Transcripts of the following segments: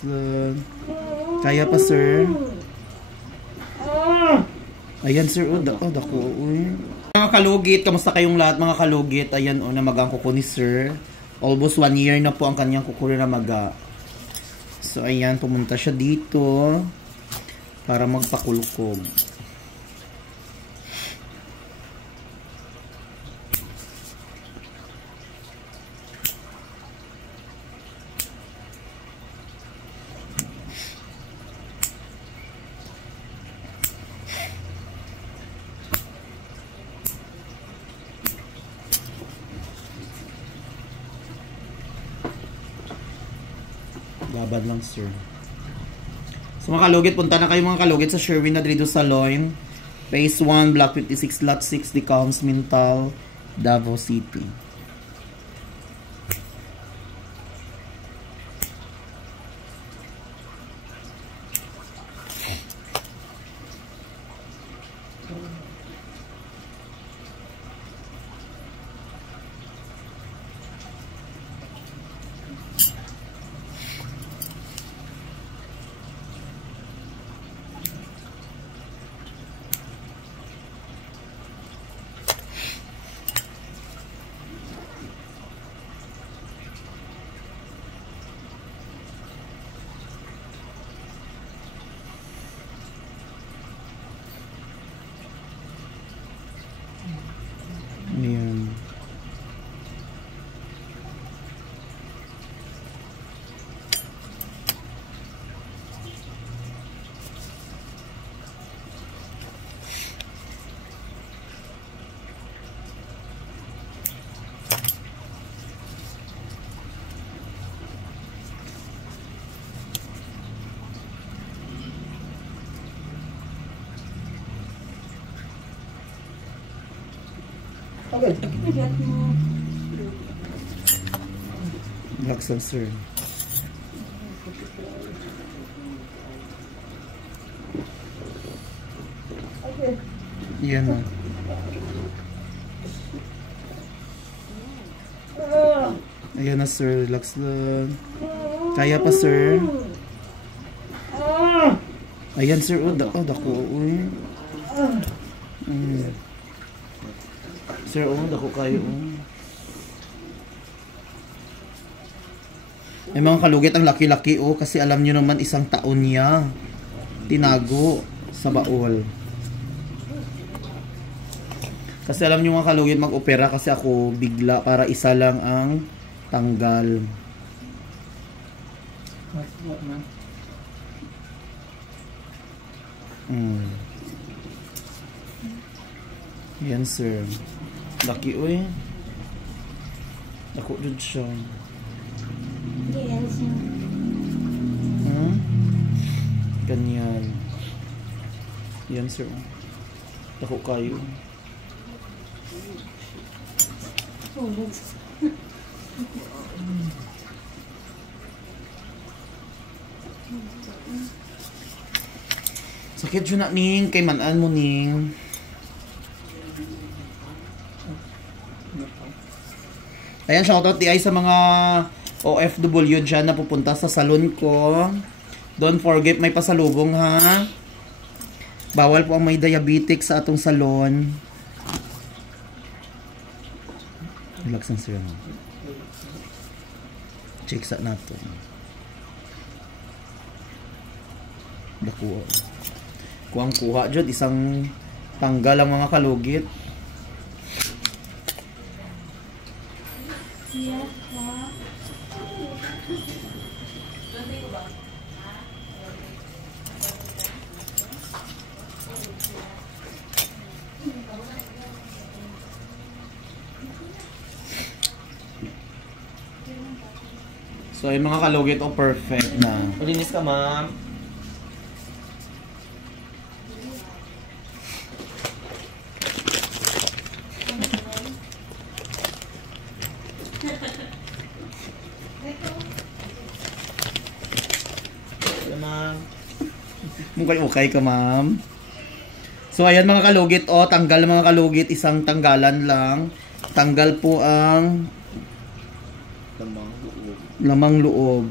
Relax lang. Kaya pa, sir. Ayan, sir. Dako. Mga kalugit, kamusta kayong lahat mga kalugit? Ayan, namagang kuko ni sir. Almost 1 year na po ang kanyang kuko na namaga. So, ayan, pumunta siya dito para magpakulkog. Babad lang, sir. So mga kalugit, punta na kayo mga kalugit sa Sherwin Adrido Salon, Phase 1, Block 56, Lot 6, Decoms, Mintal, Davao City. Ayan. Relax lang, sir. Yan na. Ayan na, sir. Relax lang. Kaya pa, sir. Ayan, sir. Dako. Sir, dako kayo. May mga kalugit ang laki-laki kasi alam nyo naman 1 taon niya tinago sa baol. Kasi alam nyo mga kalugit mag-opera kasi ako bigla para isa lang ang tanggal. Yan, sir. Laki, Ako dun siya. Yes. Ganyan. Yan, sir. Ako kayo. Sakit yun na, Ning. Kay manan mo, Ning. Ayan, shoutout di ay sa mga OFW dyan na pupunta sa salon ko. Don't forget, may pasalubong, ha? Bawal po ang may diabetic sa atong salon. Relax ang sir. Check sa nato. Dakuha. Kuang kuha dyan, isang tanggal ang mga kalugit. So, yung mga kalugit, perfect na. Malinis ka, ma'am. Mukhang okay ka, ma'am. So, ayan mga kalugit, tanggal mga kalugit, isang tanggalan lang. Tanggal po ang lamang loob.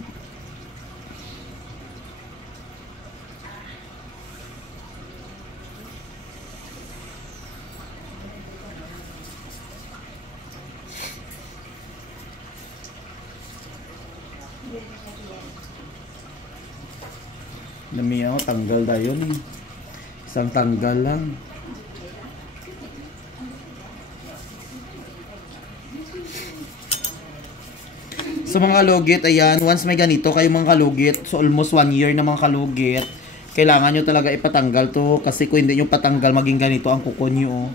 Dami ako, tanggal dayon eh. Isang tanggal lang. So mga kalugit, ayan, once may ganito kayo mga kalugit, so almost 1 year na mga kalugit, kailangan nyo talaga ipatanggal to kasi kung hindi nyo patanggal maging ganito ang kuko nyo.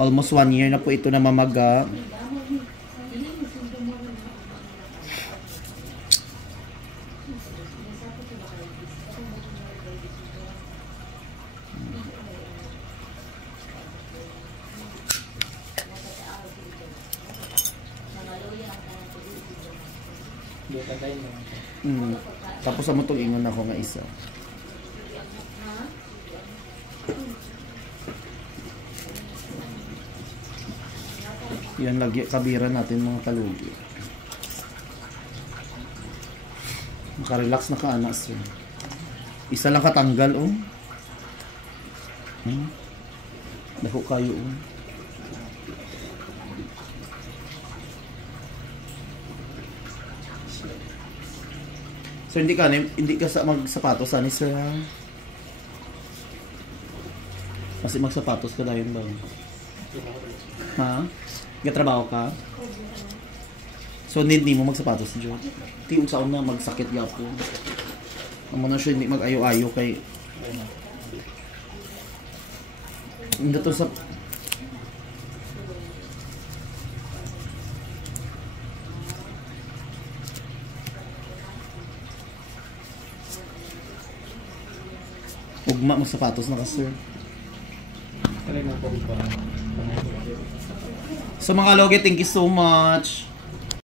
Almost 1 year na po ito na mamaga. Tapos amo tong ingon ako nga isa. Yan lagi kabira natin mga kalugi. Makarelax na ka anak sir. Isa lang katanggal oh. Dako kayo oh. So hindi ka sa magsapatos ani sir ha. Kasi magsapatos ka dayon ba? Ha? Gatrabaho ka? So hindi mo magsapatos jo. Ti unsaon na magsakit gyapon. Amo na siya hindi mag-ayo-ayo kay hindi to sa ugma mo sapatos na ka sir. So mga logi, thank you so much.